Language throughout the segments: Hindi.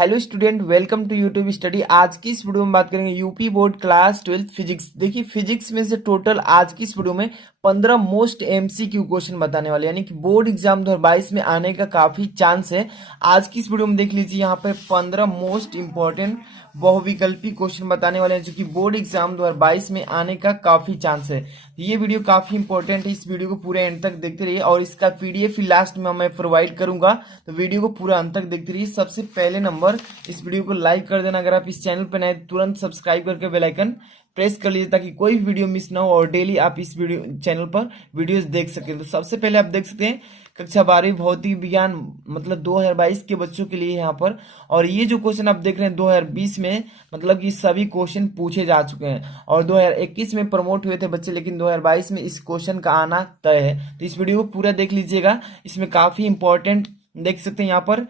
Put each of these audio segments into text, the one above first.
Hello student, welcome to YouTube study. आज की इस वीडियो में बात करेंगे यूपी बोर्ड क्लास 12 फिजिक्स। देखिए, फिजिक्स में से टोटल आज की इस वीडियो में 15 मोस्ट एमसीक्यू क्वेश्चन बताने वाले, यानी कि बोर्ड एग्जाम 2022 में आने का काफी चांस है। आज की इस वीडियो में देख लीजिए, यहाँ पे 15 मोस्ट इंपॉर्टेंट बहुविकल्पी क्वेश्चन बताने वाले हैं जो कि बोर्ड एग्जाम 2022 में आने का काफी चांस है। ये वीडियो काफी इंपॉर्टेंट है, इस वीडियो को पूरे एंड तक देखते रहिए और इसका पीडीएफ भी लास्ट में मैं प्रोवाइड करूंगा, तो वीडियो को पूरा अंत तक देखते रहिए। सबसे पहले नंबर, इस वीडियो को लाइक कर देना। अगर आप इस चैनल पर नए तुरंत सब्सक्राइब करके बेल आइकन प्रेस कर लीजिए ताकि कोई भी वीडियो मिस ना हो और डेली आप इस वीडियो चैनल पर वीडियोस देख सकें। तो सबसे पहले आप देख सकते हैं कक्षा 12वीं भौतिक विज्ञान मतलब 2022 के बच्चों के लिए यहाँ पर, और ये जो क्वेश्चन आप देख रहे हैं 2020 में मतलब कि सभी क्वेश्चन पूछे जा चुके हैं और 2021 में प्रमोट हुए थे बच्चे, लेकिन 2022 में इस क्वेश्चन का आना तय है। तो इस वीडियो को पूरा देख लीजिएगा, इसमें काफी इंपॉर्टेंट देख सकते हैं। यहाँ पर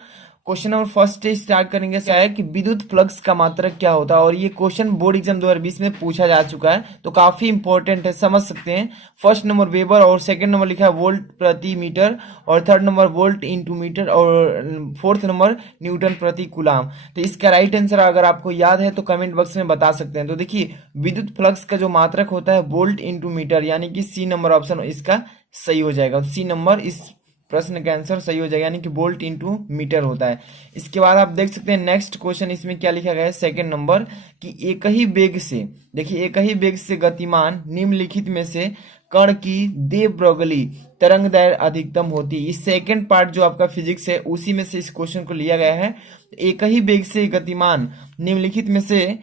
क्वेश्चन नंबर फर्स्ट से स्टार्ट करेंगे। क्या है कि विद्युत फ्लक्स का मात्रक क्या होता है, और ये क्वेश्चन बोर्ड एग्जाम 2020 में पूछा जा चुका है, तो काफी इंपॉर्टेंट है, समझ सकते हैं। फर्स्ट नंबर वेबर और सेकंड नंबर लिखा है वोल्ट प्रति मीटर और third number volt into metre और फोर्थ नंबर न्यूटन प्रति कूलाम। तो इसका राइट आंसर अगर आपको याद है तो कमेंट बॉक्स में बता सकते हैं। तो देखिए, विद्युत फ्लक्स का जो मात्रक होता है वोल्ट इंटू मीटर, यानी कि सी नंबर ऑप्शन इसका सही हो जाएगा। सी नंबर इस प्रश्न का आंसर सही हो जाएगा, यानी कि वोल्ट इंटू मीटर होता है। इसके बाद आप देख सकते हैं नेक्स्ट क्वेश्चन, इसमें क्या लिखा गया है सेकंड नंबर कि एक ही वेग से, देखिए एक ही वेग से गतिमान निम्नलिखित में से कण की देवप्रगली तरंग दैर्घ्य अधिकतम होती है। इस सेकंड पार्ट जो आपका फिजिक्स है उसी में से इस क्वेश्चन को लिया गया है। एक ही वेग से गतिमान निम्नलिखित में से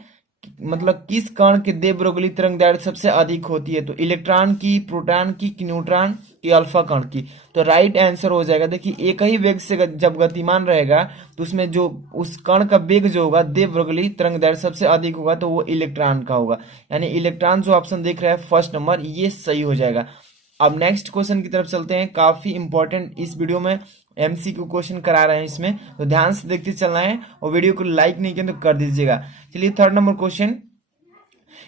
मतलब किस कण के देवप्रगली तरंग दैर्घ्य सबसे अधिक होती है, तो इलेक्ट्रॉन की, प्रोटॉन की, न्यूट्रॉन की, अल्फा कण की। तो राइट आंसर हो जाएगा, देखिए एक ही वेग से जब गतिमान रहेगा तो उसमें जो उस कण का वेग जो होगा देवप्रगली तरंग दैर्घ्य सबसे अधिक होगा, तो वो इलेक्ट्रॉन का होगा, यानी इलेक्ट्रॉन जो ऑप्शन देख रहा है फर्स्ट नंबर ये सही हो जाएगा। अब नेक्स्ट क्वेश्चन की तरफ चलते हैं। काफी इंपॉर्टेंट इस वीडियो में एमसीक्यू क्वेश्चन करा रहे हैं इसमें, तो ध्यान से देखते चलना है और वीडियो को लाइक नहीं किया तो कर दीजिएगा। चलिए थर्ड नंबर क्वेश्चन,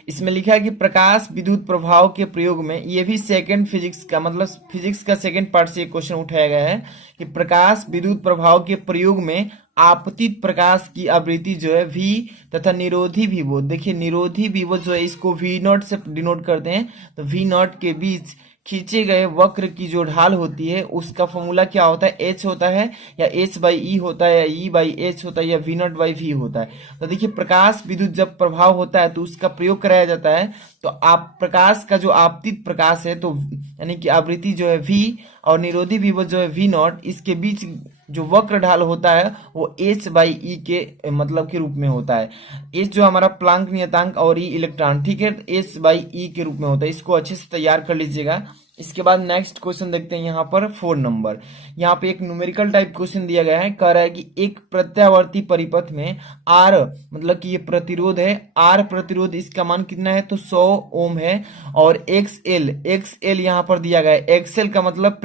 इसमें लिखा है कि प्रकाश विद्युत प्रभाव के प्रयोग में, ये भी सेकंड फिजिक्स का मतलब फिजिक्स का सेकंड पार्ट से एक क्वेश्चन उठाया गया है कि प्रकाश विद्युत प्रभाव के प्रयोग में आपतित प्रकाश की आवृत्ति जो है V तथा निरोधी विभव, देखिए निरोधी विभव जो है इसको V0 से डिनोट करते हैं, तो V0 के बीच खींचे गए वक्र की जो ढाल होती है उसका फॉर्मूला क्या होता है, H होता है या H बाई ई होता है या E बाई H होता है या V0 बाई V होता है। तो देखिए प्रकाश विद्युत जब प्रभाव होता है तो उसका प्रयोग कराया जाता है, तो आप प्रकाश का जो आपतित प्रकाश है तो यानी कि आवृत्ति जो है V और निरोधी विभव जो है V0, इसके बीच जो वक्र ढाल होता है वो H बाई ई के मतलब के रूप में होता है। H जो हमारा प्लांक नियतांक और E इलेक्ट्रॉन, ठीक है, H बाई ई के रूप में होता है। इसको अच्छे से तैयार कर लीजिएगा। इसके बाद नेक्स्ट क्वेश्चन देखते हैं यहाँ पर 4 नंबर। यहाँ पे एक न्यूमेरिकल टाइप क्वेश्चन दिया गया है, कह रहा है कि एक प्रत्यावर्ती परिपथ में R मतलब कि ये प्रतिरोध है, R प्रतिरोध इसका मान कितना है तो 100 ओम है, और XL यहाँ पर दिया गया है, XL का मतलब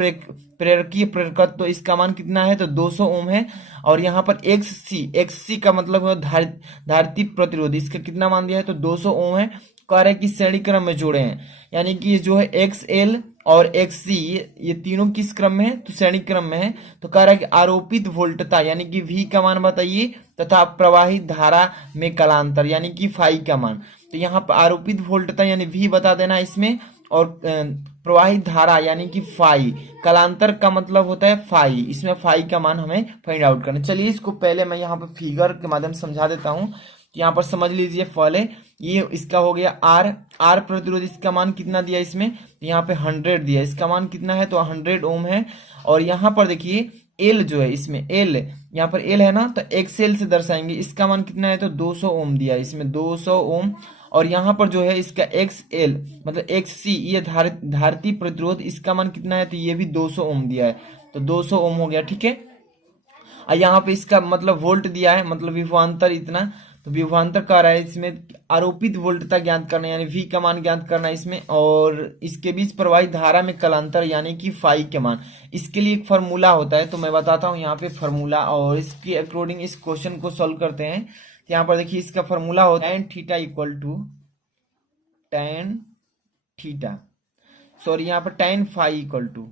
प्रेरकीय प्रेरकत्व, तो इसका मान कितना है तो 200 ओम है, और यहाँ पर XC का मतलब है धारिता प्रतिरोध, इसका कितना मान दिया है तो 200 ओम है। कह रहा है कि श्रेणी क्रम में जोड़े हैं, यानी कि ये जो है XL और XC ये तीनों किस क्रम में है तो श्रेणी क्रम में है। तो कह रहा है कि आरोपित वोल्टता यानी कि V का मान बताइए तथा प्रवाहित धारा में कलांतर यानी कि फाई का मान। तो यहाँ पर आरोपित वोल्टता यानी V बता देना इसमें, और प्रवाहित धारा यानी कि फाई, कलांतर का मतलब होता है फाई, इसमें फाई का मान हमें फाइंड आउट करना। चलिए इसको पहले मैं यहाँ पर फिगर के माध्यम से समझा देता हूँ। यहाँ पर समझ लीजिए पहले, ये इसका हो गया R प्रतिरोध, इसका मान कितना दिया इसमें तो यहाँ पे 100 दिया, इसका मान कितना है तो 100 ओम है। और यहाँ पर देखिए L जो है, इसमें L यहाँ पर L है ना, तो XL से दर्शाएंगे, इसका मान कितना है तो 200 ओम दिया, इसमें 200 ओम। और यहाँ पर जो है इसका XL मतलब XC ये धारिता प्रतिरोध, इसका मान कितना है तो ये भी 200 ओम दिया है, तो 200 ओम हो गया, ठीक है। और यहाँ पे इसका मतलब वोल्ट दिया है, मतलब विभवांतर इतना, तो विभवांतर कह रहा है इसमें आरोपित वोल्टता ज्ञात करना यानी V का मान ज्ञात करना इसमें, और इसके बीच प्रवाहित धारा में कलांतर यानी कि फाई के मान। इसके लिए एक फार्मूला होता है, तो मैं बताता हूँ यहाँ पे फार्मूला, और इसके अकॉर्डिंग इस क्वेश्चन को सॉल्व करते हैं। तो यहाँ पर देखिए इसका फार्मूला होता है theta equal to tan theta, sorry यहाँ पर tan फाई इक्वल टू,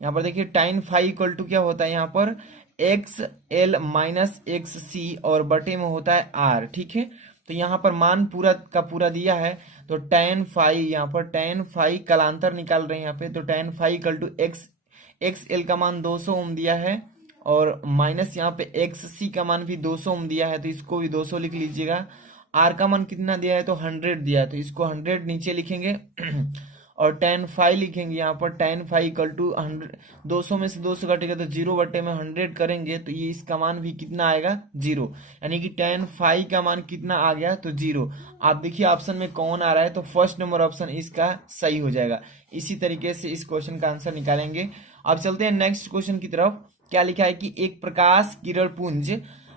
यहाँ पर देखिए tan फाई इक्वल टू क्या होता है यहाँ पर एक्स एल माइनस एक्स सी और बटे में होता है आर, ठीक है। तो यहाँ पर मान पूरा का पूरा दिया है, तो tan फाई, यहाँ पर tan फाई कलांतर निकाल रहे हैं यहाँ पे, तो tan phi equal to X, X L का मान 200 ओम दिया है और माइनस यहाँ पे एक्स सी का मान भी 200 ओम दिया है, तो इसको भी 200 लिख लीजिएगा। आर का मान कितना दिया है, तो 100 दिया है, तो इसको 100 नीचे लिखेंगे और tan फाई लिखेंगे यहाँ पर, tan फाई इक्वल टू 100, 200 में से 200 कटेगा तो 0 बटे में 100 करेंगे तो ये इसका मान भी कितना आएगा, 0। यानी कि tan फाई का मान कितना आ गया, तो 0। आप देखिए ऑप्शन में कौन आ रहा है, तो फर्स्ट नंबर ऑप्शन इसका सही हो जाएगा। इसी तरीके से इस क्वेश्चन का आंसर निकालेंगे। अब चलते हैं नेक्स्ट क्वेश्चन की तरफ। क्या लिखा है कि एक प्रकाश किरण पुंज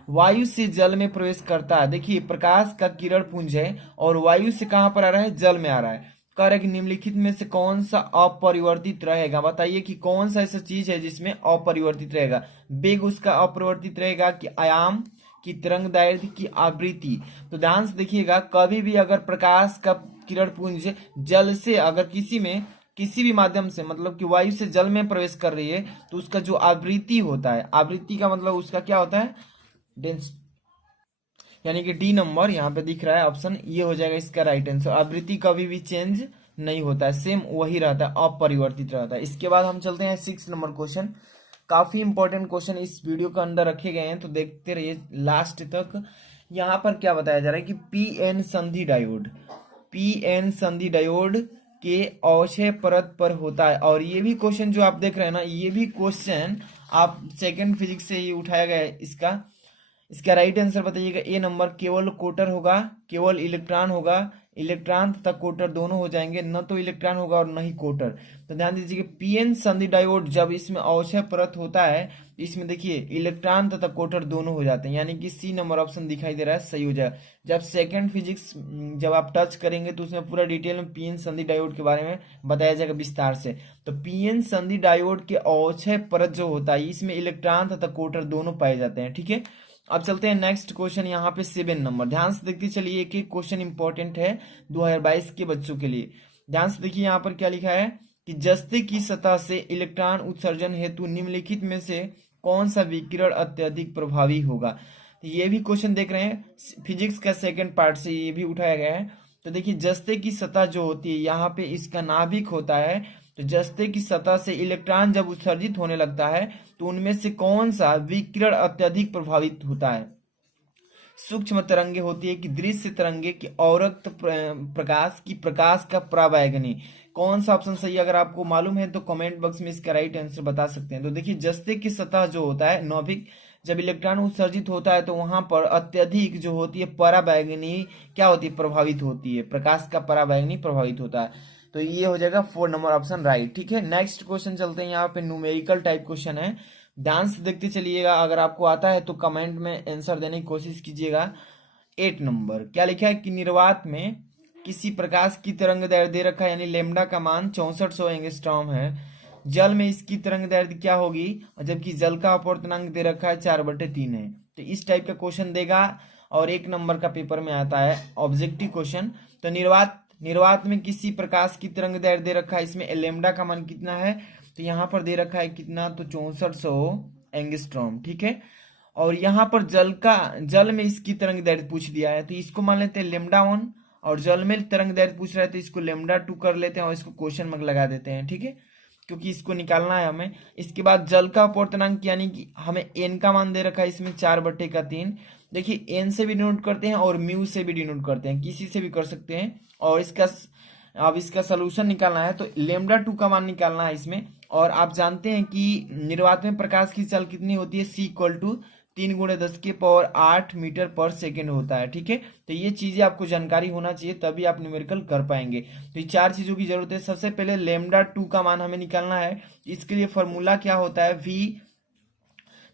वायु से जल में प्रवेश करता है। देखिए प्रकाश का किरण पुंज है और वायु से कहां पर आ रहा है, जल में आ रहा है। कह रहा है कि निम्नलिखित में से कौन सा अपरिवर्तित रहेगा, बताइए कि कौन सा ऐसा चीज है जिसमें अपरिवर्तित रहेगा। वेग उसका अपरिवर्तित रहेगा कि आयाम की तरंग दैर्ध्य की आवृत्ति। तो ध्यान से देखिएगा, कभी भी अगर प्रकाश का किरण पुंज जल से अगर किसी भी माध्यम से मतलब कि वायु से जल में प्रवेश कर रही है तो उसका जो आवृत्ति होता है, आवृत्ति का मतलब उसका क्या होता है, डेंस, यानी कि डी नंबर यहाँ पे दिख रहा है ऑप्शन, ये हो जाएगा इसका राइट आंसर। आवृत्ति कभी भी चेंज नहीं होता है, सेम वही रहता है, अपरिवर्तित रहता है। इसके बाद हम चलते हैं 6 नंबर क्वेश्चन। काफी इंपॉर्टेंट क्वेश्चन इस वीडियो के अंदर रखे गए हैं, तो देखते रहिए लास्ट तक। यहाँ पर क्या बताया जा रहा है कि पीएन संधि डायोड, पीएन संधि डायोड के अवक्षय परत पर होता है। और ये भी क्वेश्चन जो आप देख रहे हैं ना, ये भी क्वेश्चन आप सेकंड फिजिक्स से ही उठाया गया है। इसका राइट आंसर बताइएगा। ए नंबर केवल कोटर होगा, केवल इलेक्ट्रॉन होगा, इलेक्ट्रॉन तथा कोटर दोनों हो जाएंगे, न तो इलेक्ट्रॉन होगा और न ही कोटर। तो ध्यान दीजिए कि पीएन संधि डायोड जब इसमें अवक्षय परत होता है, इसमें देखिए इलेक्ट्रॉन तथा कोटर दोनों हो जाते हैं, यानी कि सी नंबर ऑप्शन दिखाई दे रहा है, सही हो जाएगा। जब सेकंड फिजिक्स जब आप टच करेंगे तो उसमें पूरा डिटेल में पीएन संधि डायोड के बारे में बताया जाएगा विस्तार से। तो पीएन संधि डायोड के अवक्षय परत जो होता है, इसमें इलेक्ट्रॉन तथा कोटर दोनों पाए जाते हैं, ठीक है। अब चलते हैं नेक्स्ट क्वेश्चन, यहाँ पे 7 नंबर। ध्यान से देखते चलिए, एक एक क्वेश्चन इंपॉर्टेंट है 2022 के बच्चों के लिए। ध्यान से देखिए यहाँ पर क्या लिखा है कि जस्ते की सतह से इलेक्ट्रॉन उत्सर्जन हेतु निम्नलिखित में से कौन सा विकिरण अत्यधिक प्रभावी होगा। तो ये भी क्वेश्चन देख रहे हैं, फिजिक्स का सेकंड पार्ट से ये भी उठाया गया है। तो देखिए जस्ते की सतह जो होती है, यहाँ पे इसका नाभिक होता है। तो जस्ते की सतह से इलेक्ट्रॉन जब उत्सर्जित होने लगता है तो उनमें से कौन सा विकिरण अत्यधिक प्रभावित होता है। सूक्ष्म तरंगे होती है कि दृश्य तरंगे की औरक्त प्रकाश की प्रकाश का परावैगनी। कौन सा ऑप्शन सही है, अगर आपको मालूम है तो कमेंट बॉक्स में इसका राइट आंसर बता सकते हैं। तो देखिए जस्ते की सतह जो होता है नाभिक, जब इलेक्ट्रॉन उत्सर्जित होता है तो वहां पर अत्यधिक जो होती है परावैगनी क्या होती है, प्रभावित होती है, प्रकाश का परावैगनी प्रभावित होता है। तो ये हो जाएगा 4 नंबर ऑप्शन राइट, ठीक है। नेक्स्ट क्वेश्चन चलते हैं, यहाँ पे न्यूमेरिकल टाइप क्वेश्चन है, ध्यान से देखते चलिएगा। अगर आपको आता है तो कमेंट में आंसर देने की कोशिश कीजिएगा। 8 नंबर क्या लिखा है कि निर्वात में किसी प्रकाश की तरंग दैर्ध्य दे रखा है, यानी लेमडा का मान 6400 एंगस्ट्रॉम है। जल में इसकी तरंग दैर्ध्य क्या होगी, और जबकि जल का अपवर्तनांक दे रखा है 4/3 है। तो इस टाइप का क्वेश्चन देगा और 1 नंबर का पेपर में आता है ऑब्जेक्टिव क्वेश्चन। तो निर्वात में किसी प्रकाश की तरंग दैर्ध्य दे रखा है, इसमें लेमडा का मान कितना है, तो यहाँ पर दे रखा है कितना, तो 6400 एंगस्ट्रॉम, ठीक है। और यहाँ पर जल में इसकी तरंग दैर्ध्य पूछ दिया है, तो इसको मान लेते हैं λ1, और जल में तरंग दैर्ध्य पूछ रहा है तो इसको λ2 कर लेते हैं और इसको क्वेश्चन मार्क लगा देते हैं, ठीक है, क्योंकि इसको निकालना है हमें। इसके बाद जल का अपवर्तनांक यानी कि हमें n का मान दे रखा है इसमें 4/3। देखिए n से भी डिनोट करते हैं और म्यू से भी डिनोट करते हैं, किसी से भी कर सकते हैं। और अब इसका सोल्यूशन निकालना है तो λ2 का मान निकालना है इसमें। और आप जानते हैं कि निर्वात में प्रकाश की चाल कितनी होती है, c = 3×10⁸ मीटर पर सेकेंड होता है, ठीक है। तो ये चीजें आपको जानकारी होना चाहिए, तभी आप न्यूमेरिकल कर पाएंगे। तो ये 4 चीजों की जरूरत है। सबसे पहले λ2 का मान हमें निकालना है। इसके लिए फॉर्मूला क्या होता है, v,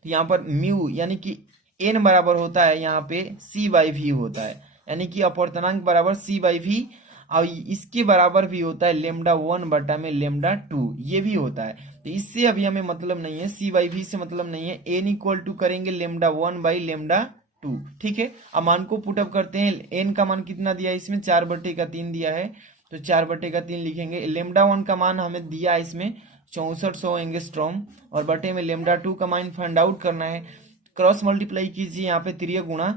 तो यहाँ पर म्यू यानी कि n बराबर होता है यहाँ पे c/v होता है, यानी कि अपवर्तनांक बराबर c/v। और इसके बराबर भी होता है λ1 बटा में λ2, ये भी होता है। तो इससे अभी हमें मतलब नहीं है, c/v से मतलब नहीं है। n = करेंगे λ1/λ2, ठीक है। अब मान को पुटअप करते हैं। n का मान कितना दिया है इसमें, 4/3 दिया है, तो 4/3 लिखेंगे। λ1 का मान हमें दिया है इसमें 6400 एंगस्ट्रॉम और बटे में लेमडा 2 का मान फाइंड आउट करना है। क्रॉस मल्टीप्लाई कीजिए यहाँ पे त्रिय गुणा,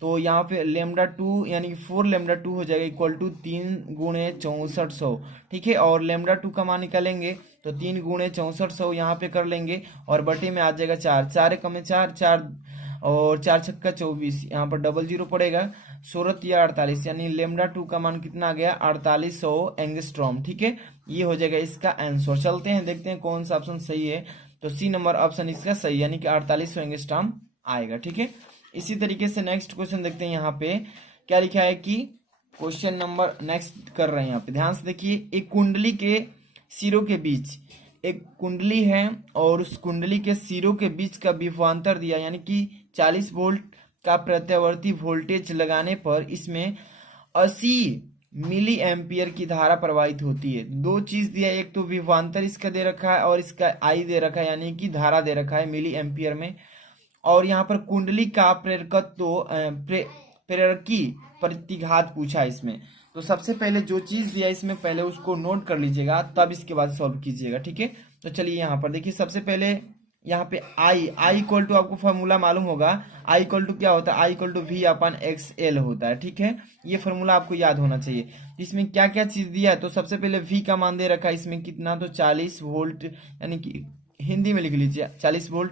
तो यहाँ पे लेमडा 2 यानी कि 4 लेमडा 2 हो जाएगा इक्वल टू 3 गुणे 6400। ठीक है, और लेमडा 2 का मान निकालेंगे तो 3 गुणे 6400 यहाँ पे कर लेंगे और बटे में आ जाएगा 4, 4 एक में 4, 4 और 4 छक्का 24, यहाँ पर डबल जीरो पड़ेगा, 16 या 48 यानी लेमडा 2 का मान कितना आ गया 4800 एंगस्ट्रॉम। ठीक है, ये हो जाएगा इसका आंसर। चलते हैं देखते हैं कौन सा ऑप्शन सही है, तो सी नंबर ऑप्शन इसका सही यानी कि 4800 एंगस्ट्रॉम आएगा। ठीक है, इसी तरीके से नेक्स्ट क्वेश्चन देखते हैं। यहाँ पे क्या लिखा है कि क्वेश्चन नंबर नेक्स्ट कर रहे हैं, यहाँ पे ध्यान से देखिए। एक कुंडली के सिरों के बीच एक कुंडली है और उस कुंडली के सिरों के बीच का विभवांतर दिया यानी कि 40 वोल्ट का प्रत्यावर्ती वोल्टेज लगाने पर इसमें 80 मिली एम्पियर की धारा प्रवाहित होती है। दो चीज दिया, एक तो विभवांतर इसका दे रखा है और इसका आई दे रखा है यानी कि धारा दे रखा है मिली एम्पियर में, और यहाँ पर कुंडली का प्रेरकी प्रतिघात पूछा है इसमें। तो सबसे पहले जो चीज दिया इसमें पहले उसको नोट कर लीजिएगा, तब इसके बाद सॉल्व कीजिएगा। ठीक है, तो चलिए यहाँ पर देखिए। सबसे पहले यहाँ पे आई इक्वल टू, आपको फॉर्मूला मालूम होगा, आई इक्वल टू क्या होता है, I equal to V upon X L होता है। ठीक है, ये फॉर्मूला आपको याद होना चाहिए। इसमें क्या क्या चीज दिया है, तो सबसे पहले वी का मान दे रखा है इसमें कितना, तो 40 वोल्ट यानी कि हिंदी में लिख लीजिए 40 वोल्ट।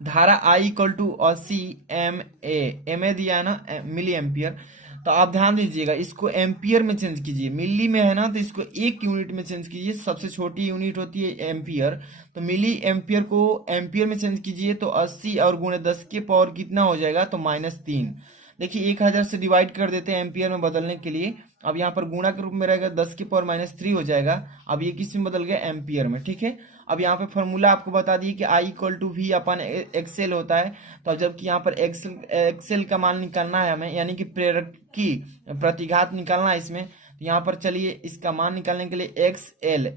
धारा आई इक्वल टू 80 एम ए दिया है ना, मिली एम्पियर। तो आप ध्यान दीजिएगा, इसको एम्पियर में चेंज कीजिए, मिली में है ना तो इसको एक यूनिट में चेंज कीजिए, सबसे छोटी यूनिट होती है एम्पियर, तो मिली एम्पियर को एम्पियर में चेंज कीजिए तो 80 और गुणे 10 के पावर कितना हो जाएगा, तो -3। देखिए 1000 से डिवाइड कर देते हैं एम्पियर में बदलने के लिए। अब यहाँ पर गुणा के रूप में रहेगा, 10 की पावर -3 हो जाएगा। अब ये किस में बदल गया, एम्पियर में। ठीक है, अब यहाँ पे फॉर्मूला आपको बता दिए कि I equal to V upon XL होता है। तो जबकि यहाँ पर एक्सएल का मान निकालना है हमें, यानी कि प्रेरक की प्रतिघात निकालना है इसमें। तो यहाँ पर चलिए इसका मान निकालने के लिए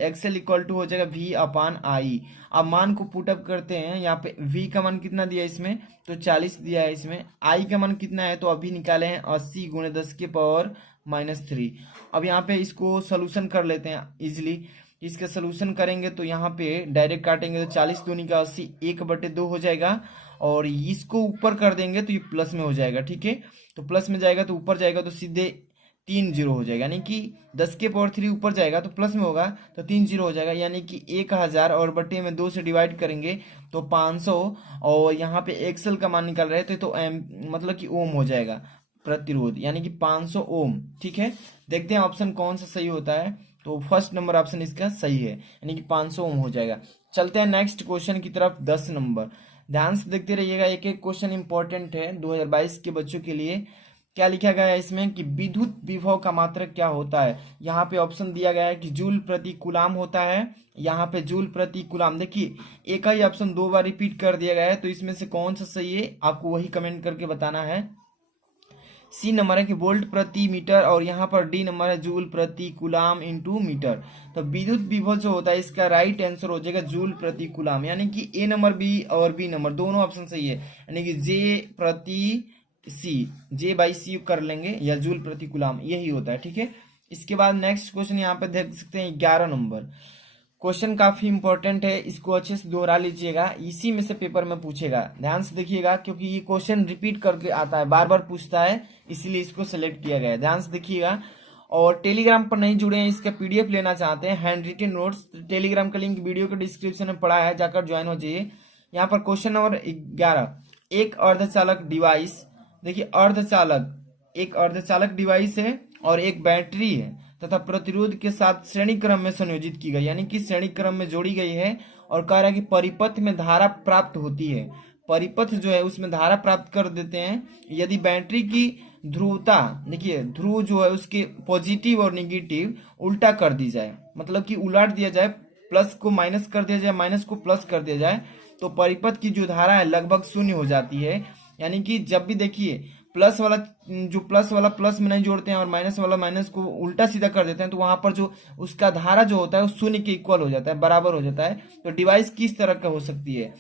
एक्सएल इक्वल टू हो जाएगा वी अपान आई। अब मान को पुटअप करते हैं, यहाँ पे वी का मान कितना दिया इसमें, तो 40 दिया है इसमें। आई का मान कितना है, तो अभी निकाले हैं 80 गुणे 10 के पावर -3। अब यहाँ पे इसको सोल्यूशन कर लेते हैं इजिली। इसका सोल्यूशन करेंगे तो यहाँ पे डायरेक्ट काटेंगे तो 40 दूनी का 80, 1/2 हो जाएगा, और इसको ऊपर कर देंगे तो ये प्लस में हो जाएगा। ठीक है, तो प्लस में जाएगा तो ऊपर जाएगा तो सीधे 3 जीरो हो जाएगा, यानी कि 10 के पावर 3 ऊपर जाएगा तो प्लस में होगा तो 3 जीरो हो जाएगा, यानी कि 1000 और बटे में 2 से डिवाइड करेंगे तो 500, और यहाँ पे एक्सएल का मान निकल रहे थे तो मतलब कि ओम हो जाएगा प्रतिरोध, यानी कि 500 ओम। ठीक है, देखते हैं ऑप्शन कौन सा सही होता है। तो फर्स्ट नंबर ऑप्शन इसका सही है, यानी कि 500 ओम हो जाएगा। चलते हैं नेक्स्ट क्वेश्चन की तरफ, 10 नंबर। ध्यान से देखते रहिएगा, एक एक क्वेश्चन इंपॉर्टेंट है 2022 के बच्चों के लिए। क्या लिखा गया है इसमें कि विद्युत विभव का मात्रक क्या होता है। यहाँ पे ऑप्शन दिया गया है कि जूल प्रति कूलाम होता है, यहाँ पे जूल प्रति कूलाम। देखिए एक ही ऑप्शन 2 बार रिपीट कर दिया गया है, तो इसमें से कौन सा सही है आपको वही कमेंट करके बताना है। सी नंबर है कि वोल्ट प्रति मीटर, और यहाँ पर डी नंबर है जूल प्रति कूलाम इंटू मीटर। तो विद्युत विभव जो होता है इसका राइट आंसर हो जाएगा जूल प्रति कूलाम, यानी कि ए नंबर बी और बी नंबर दोनों ऑप्शन सही है, यानी कि जे प्रति सी, जे बाई सी कर लेंगे या जूल प्रति कूलाम, यही होता है। ठीक है, इसके बाद नेक्स्ट क्वेश्चन यहाँ पे देख सकते हैं 11 नंबर। क्वेश्चन काफी इंपॉर्टेंट है, इसको अच्छे से दोहरा लीजिएगा, इसी में से पेपर में पूछेगा। ध्यान से देखिएगा क्योंकि ये क्वेश्चन रिपीट करके आता है, बार बार पूछता है, इसीलिए इसको सिलेक्ट किया गया है। ध्यान से देखिएगा, और टेलीग्राम पर नहीं जुड़े हैं, इसका पीडीएफ लेना चाहते हैं हैंड रिटन नोट्स, टेलीग्राम का लिंक वीडियो के डिस्क्रिप्शन में पड़ा है, जाकर ज्वाइन हो जाइए। यहाँ पर क्वेश्चन नंबर 11, एक अर्धचालक डिवाइस, देखिए एक अर्धचालक डिवाइस है और एक बैटरी है तथा प्रतिरोध के साथ श्रेणी क्रम में संयोजित की गई, यानी कि श्रेणी क्रम में जोड़ी गई है, और कह रहा है कि परिपथ में धारा प्राप्त होती है। परिपथ जो है उसमें धारा प्राप्त कर देते हैं यदि बैटरी की ध्रुवता, देखिए ध्रुव जो है उसके पॉजिटिव और निगेटिव उल्टा कर दी जाए, मतलब कि उलट दिया जाए, प्लस को माइनस कर दिया जाए, माइनस को प्लस कर दिया जाए, तो परिपथ की जो धारा है लगभग शून्य हो जाती है। यानी कि जब भी देखिए प्लस वाला प्लस में नहीं जोड़ते हैं और माइनस वाला माइनस को उल्टा सीधा कर देते हैं, तो वहां पर जो उसका धारा जो होता है वो शून्य के इक्वल हो जाता है, बराबर हो जाता है। तो डिवाइस किस तरह का हो सकती है,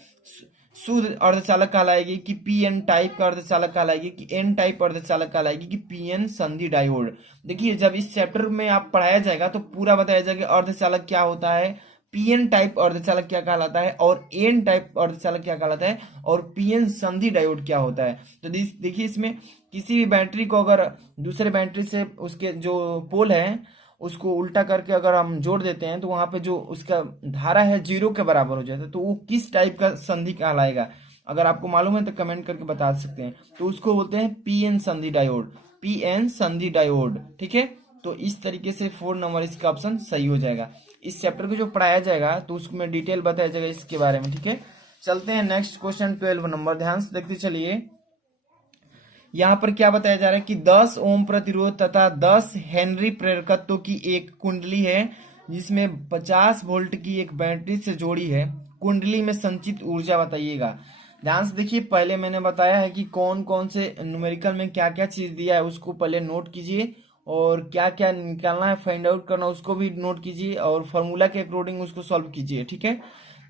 शुद्ध अर्धचालक कहलाएगी कि पीएन टाइप का अर्धचालक कहलाएगी कि एन टाइप अर्धचालक कहलाएगी कि पीएन संधि डायोड। देखिए जब इस चैप्टर में आप पढ़ाया जाएगा तो पूरा बताया जाएगा अर्धचालक क्या होता है, पीएन टाइप अर्धचालक क्या कहलाता है और एन टाइप अर्धचालक क्या कहलाता है और पीएन संधि डायोड क्या होता है। तो देखिए इसमें किसी भी बैटरी को अगर दूसरे बैटरी से उसके जो पोल है उसको उल्टा करके अगर हम जोड़ देते हैं तो वहां पे जो उसका धारा है 0 के बराबर हो जाता है, तो वो किस टाइप का संधि कहलाएगा। अगर आपको मालूम है तो कमेंट करके बता सकते हैं। तो उसको बोलते हैं पीएन संधि डायोड, पीएन संधि डायोड। ठीक है, तो इस तरीके से 4 नंबर इसका ऑप्शन सही हो जाएगा। इस चैप्टर को जो पढ़ाया जाएगा तो उसमें डिटेल बताया जाएगा इसके बारे में। ठीक है, चलते हैं नेक्स्ट क्वेश्चन 12 नंबर, ध्यान से देखते चलिए। यहाँ पर क्या बताया जा रहा है कि 10 ओम प्रतिरोध तथा 10 हेनरी प्रेरकत्व की एक कुंडली है जिसमें 50 वोल्ट की एक बैटरी से जोड़ी है। कुंडली में संचित ऊर्जा बताइएगा। ध्यान से देखिए, पहले मैंने बताया है कि कौन कौन से न्यूमेरिकल में क्या क्या चीज दिया है उसको पहले नोट कीजिए, और क्या क्या निकालना है फाइंड आउट करना उसको भी नोट कीजिए, और फॉर्मूला के अकॉर्डिंग उसको सॉल्व कीजिए। ठीक है,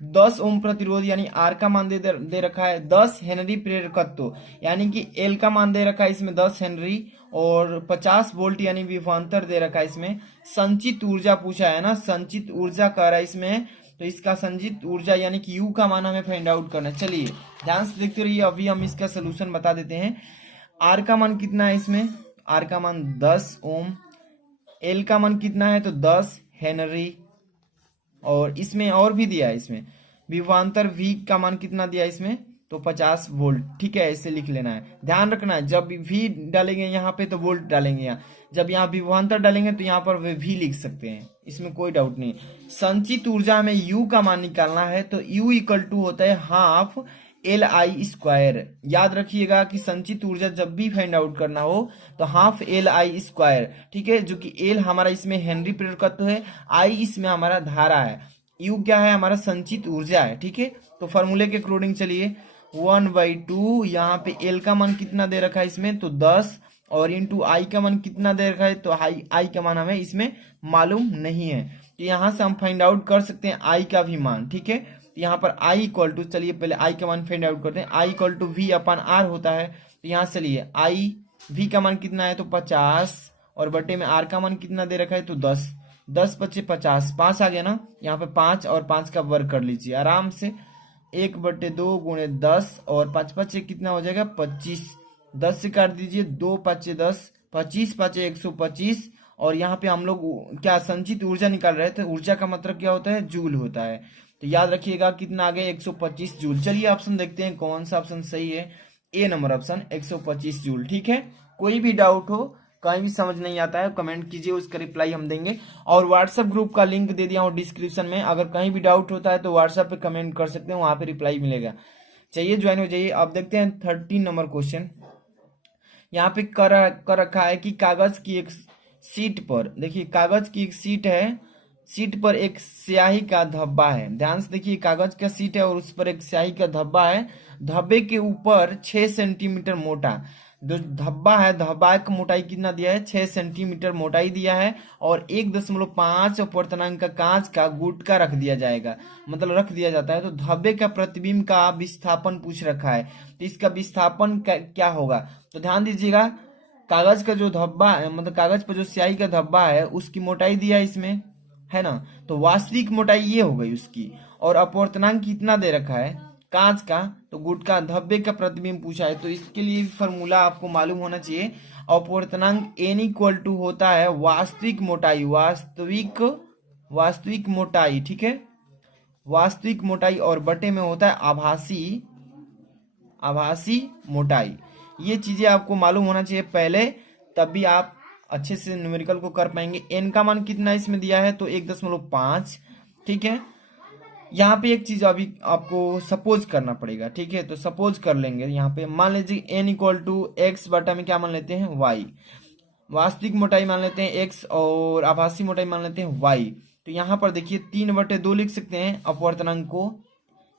10 ओम प्रतिरोध यानी आर का मान दे रखा है, 10 हेनरी प्रेरकत्व यानी कि एल का मान दे रखा है इसमें 10 हेनरी, और 50 वोल्ट यानी विभवांतर दे रखा है इसमें। संचित ऊर्जा पूछा है ना, संचित ऊर्जा कह रहा है इसमें, तो इसका संचित ऊर्जा यानी कि यू का मान हमें फाइंड आउट करना है। चलिए ध्यान से देखते रहिए, अभी हम इसका सोल्यूशन बता देते हैं। आर का मान कितना है इसमें, आर का मान 10 ओम, एल का मान कितना है तो 10 हेनरी, और इसमें और भी दिया है, इसमें विभवांतर V का मान कितना दिया है इसमें तो 50 वोल्ट। ठीक है, ऐसे लिख लेना है, ध्यान रखना है जब V डालेंगे यहाँ पे तो वोल्ट डालेंगे, यहाँ जब यहाँ विभवांतर डालेंगे तो यहाँ पर वे V लिख सकते हैं, इसमें कोई डाउट नहीं। संचित ऊर्जा में U का मान निकालना है तो U इक्वल टू होता है हाफ एल आई स्क्वायर। याद रखिएगा कि संचित ऊर्जा जब भी फाइंड आउट करना हो तो हाफ एल आई स्क्वायर। ठीक है, जो कि एल हमारा इसमें हेनरी प्रेरकत्व है, आई इसमें हमारा धारा है, यू क्या है हमारा संचित ऊर्जा है। ठीक है, तो फॉर्मूले के अकॉर्डिंग चलिए 1/2, यहाँ पे एल का मान कितना दे रखा है इसमें तो 10, और इंटू आई का मान कितना दे रखा है तो आई का मान हमें इसमें मालूम नहीं है, तो यहाँ से हम फाइंड आउट कर सकते हैं आई का भी मान। ठीक है, यहाँ पर i इक्वल टू, चलिए पहले i का मान फाइंड आउट करते हैं। i equal to V upon R होता है, तो यहाँ चलिए i v का मान कितना है तो 50, और बटे में r का मान कितना दे रखा है तो 10, 10 पच्चे 50, 5 आ गया ना, यहाँ पे 5 और 5 का वर्ग कर लीजिए आराम से, 1/2 गुणे 10 और 5 पच्चे कितना हो जाएगा 25, 10 से काट दीजिए, 2 पच्चे 10, 25 पच्चे 125, और यहाँ पे हम लोग क्या संचित ऊर्जा निकाल रहे थे, ऊर्जा का मतलब क्या होता है जूल होता है, तो याद रखिएगा कितना आ गया 125 जूल। चलिए ऑप्शन देखते हैं कौन सा ऑप्शन सही है, ए नंबर ऑप्शन 125 जूल। ठीक है, कोई भी डाउट हो कहीं भी समझ नहीं आता है कमेंट कीजिए, उसका रिप्लाई हम देंगे, और व्हाट्सएप ग्रुप का लिंक दे दिया हूँ डिस्क्रिप्शन में, अगर कहीं भी डाउट होता है तो व्हाट्सएप पे कमेंट कर सकते हैं, वहां पे रिप्लाई मिलेगा। चाहिए ज्वाइन हो जाइए। अब देखते हैं 13 नंबर क्वेश्चन। यहाँ पे कर रखा है कि कागज की एक सीट पर, देखिए कागज की एक सीट है, सीट पर एक स्याही का धब्बा है। ध्यान से देखिए, कागज का सीट है और उस पर एक स्याही का धब्बा है, धब्बे के ऊपर 6 सेंटीमीटर मोटा जो धब्बा है, धब्बा की मोटाई कितना दिया है 6 सेंटीमीटर मोटाई दिया है, और 1.5 अपूर्णांक का कांच का गुटका रख दिया जाएगा, मतलब रख दिया जाता है। तो धब्बे का प्रतिबिंब का विस्थापन पूछ रखा है, तो इसका विस्थापन क्या होगा, तो ध्यान दीजिएगा, कागज का जो धब्बा है मतलब कागज पर जो स्याही का धब्बा है उसकी मोटाई दिया है इसमें, है ना, तो वास्तविक मोटाई ये हो गई उसकी, और अपवर्तनांक कितना दे रखा है कांच का, तो गुटका धब्बे का प्रतिबिंब पूछा है, तो इसके लिए फॉर्मूला आपको मालूम होना चाहिए। अपवर्तनांक एन इक्वल टू होता है वास्तविक मोटाई, वास्तविक मोटाई। ठीक है, वास्तविक मोटाई, और बटे में होता है आभासी मोटाई। ये चीजें आपको मालूम होना चाहिए पहले, तभी आप अच्छे से न्यूमेरिकल को कर पाएंगे। एन का मान कितना इसमें दिया है तो 1.5। ठीक है, यहाँ पे एक चीज अभी आपको सपोज करना पड़ेगा। ठीक है, तो सपोज कर लेंगे, यहाँ पे मान लीजिए एन इक्वल टू एक्स बटा में क्या मान लेते हैं वाई, वास्तविक मोटाई मान लेते हैं एक्स और आभासी मोटाई मान लेते हैं वाई। तो यहाँ पर देखिए 3/2 लिख सकते हैं अपवर्तनांक को,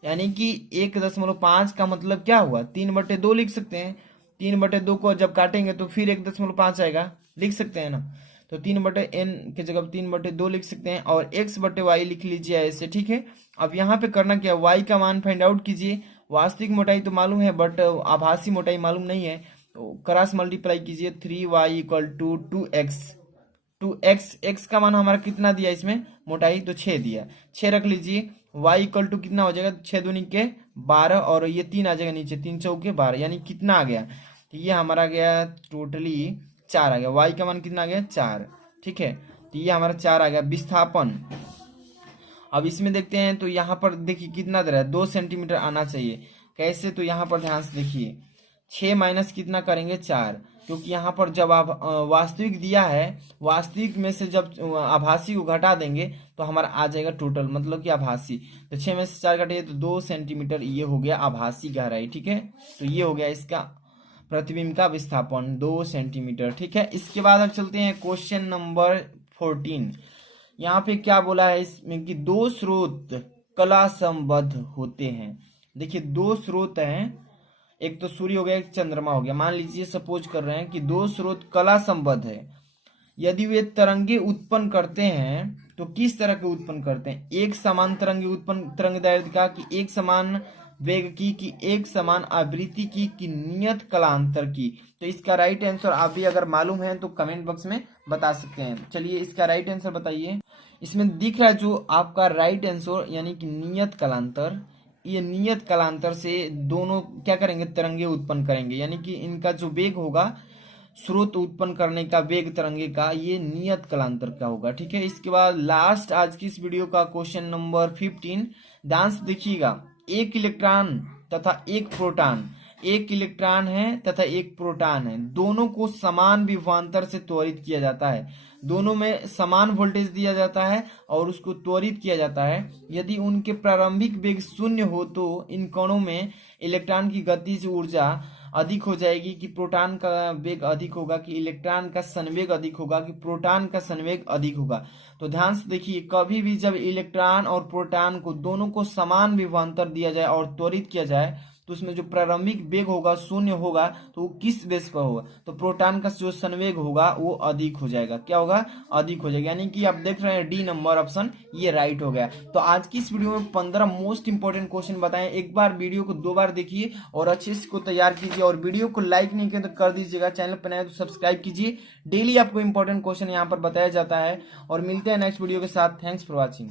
यानी कि 1.5 का मतलब क्या हुआ 3/2 लिख सकते हैं। 3/2 को जब काटेंगे तो फिर 1.5 आएगा, लिख सकते हैं ना, तो 3/n के जगह 3/2 लिख सकते हैं, और x/y लिख लीजिए ऐसे। ठीक है, अब यहाँ पे करना क्या, y का मान फाइंड आउट कीजिए, वास्तविक मोटाई तो मालूम है बट आभासी मोटाई मालूम नहीं है, तो क्रॉस मल्टीप्लाई कीजिए, 3y = 2x, 2x का मान हमारा कितना दिया इसमें मोटाई, तो 6 दिया, 6 रख लीजिए। y इक्वल टू कितना हो जाएगा, 6 दूनी के 12 और ये 3 आ जाएगा नीचे, 3 चौके 12, यानी कितना आ गया, तो ये हमारा गया टोटली 4 आ गया। y का मान कितना आ गया 4, ठीक है, तो ये हमारा 4 आ गया। विस्थापन अब इसमें देखते हैं, तो यहाँ पर देखिए कितना दे रहा है, 2 सेंटीमीटर आना चाहिए। कैसे, तो यहाँ पर ध्यान से देखिए, 6 माइनस कितना करेंगे 4, क्योंकि यहाँ पर जब आप वास्तविक दिया है, वास्तविक में से जब आभासी को घटा देंगे तो हमारा आ जाएगा टोटल, मतलब कि आभासी। तो 6 में से 4 घटाइए तो 2 सेंटीमीटर, ये हो गया आभासी गहराई, ठीक है। तो ये हो गया इसका प्रतिबिंब का विस्थापन 2 सेंटीमीटर, ठीक है। इसके बाद अब चलते हैं क्वेश्चन नंबर 14। यहाँ पे क्या बोला है इसमें कि दो स्रोत कला संबद्ध होते हैं। देखिए 2 स्रोत हैं, एक तो सूर्य हो गया, एक चंद्रमा हो गया। मान लीजिए सपोज कर रहे हैं कि 2 स्रोत कला संबद्ध है। यदि वे तरंगे उत्पन्न करते हैं तो किस तरह के उत्पन्न करते हैं, एक समान तरंगे उत्पन्न, तरंग दैर्ध्य का, कि एक समान वेग की, कि एक समान आवृत्ति की, कि नियत कलांतर की। तो इसका राइट आंसर आप भी अगर मालूम है तो कमेंट बॉक्स में बता सकते हैं। चलिए इसका राइट आंसर बताइए। इसमें दिख रहा है जो आपका राइट आंसर, यानी कि नियत कलांतर। ये नियत कलांतर से दोनों क्या करेंगे, तरंगे उत्पन्न करेंगे, यानी कि इनका जो वेग होगा, स्रोत उत्पन्न करने का वेग तरंगे का, ये नियत कलांतर का होगा, ठीक है। इसके बाद लास्ट आज की इस वीडियो का क्वेश्चन नंबर 15, ध्यान से देखिएगा। एक इलेक्ट्रॉन तथा एक प्रोटॉन, एक इलेक्ट्रॉन है तथा एक प्रोटॉन है, दोनों को समान विभवांतर से त्वरित किया जाता है। दोनों में समान वोल्टेज दिया जाता है और उसको त्वरित किया जाता है। यदि उनके प्रारंभिक वेग शून्य हो तो इन कणों में इलेक्ट्रॉन की गतिज ऊर्जा अधिक हो जाएगी, कि प्रोटॉन का वेग अधिक होगा, कि इलेक्ट्रॉन का संवेग अधिक होगा, कि प्रोटॉन का संवेग अधिक होगा। तो ध्यान से देखिए, कभी भी जब इलेक्ट्रॉन और प्रोटॉन को दोनों को समान विभवांतर दिया जाए और त्वरित किया जाए तो उसमें जो प्रारंभिक वेग होगा शून्य होगा, तो वो किस बेस पर होगा, तो प्रोटॉन का जो संवेग होगा वो अधिक हो जाएगा। क्या होगा, अधिक हो जाएगा। यानी कि आप देख रहे हैं डी नंबर ऑप्शन ये राइट हो गया। तो आज की इस वीडियो में 15 मोस्ट इंपोर्टेंट क्वेश्चन बताएं। एक बार वीडियो को 2 बार देखिए और अच्छे से को तैयार कीजिए, और वीडियो को लाइक नहीं किया तो कर दीजिएगा, चैनल पर नए तो सब्सक्राइब कीजिए। डेली आपको इंपॉर्टेंट क्वेश्चन यहाँ पर बताया जाता है, और मिलते हैं नेक्स्ट वीडियो के साथ। Thanks for watching.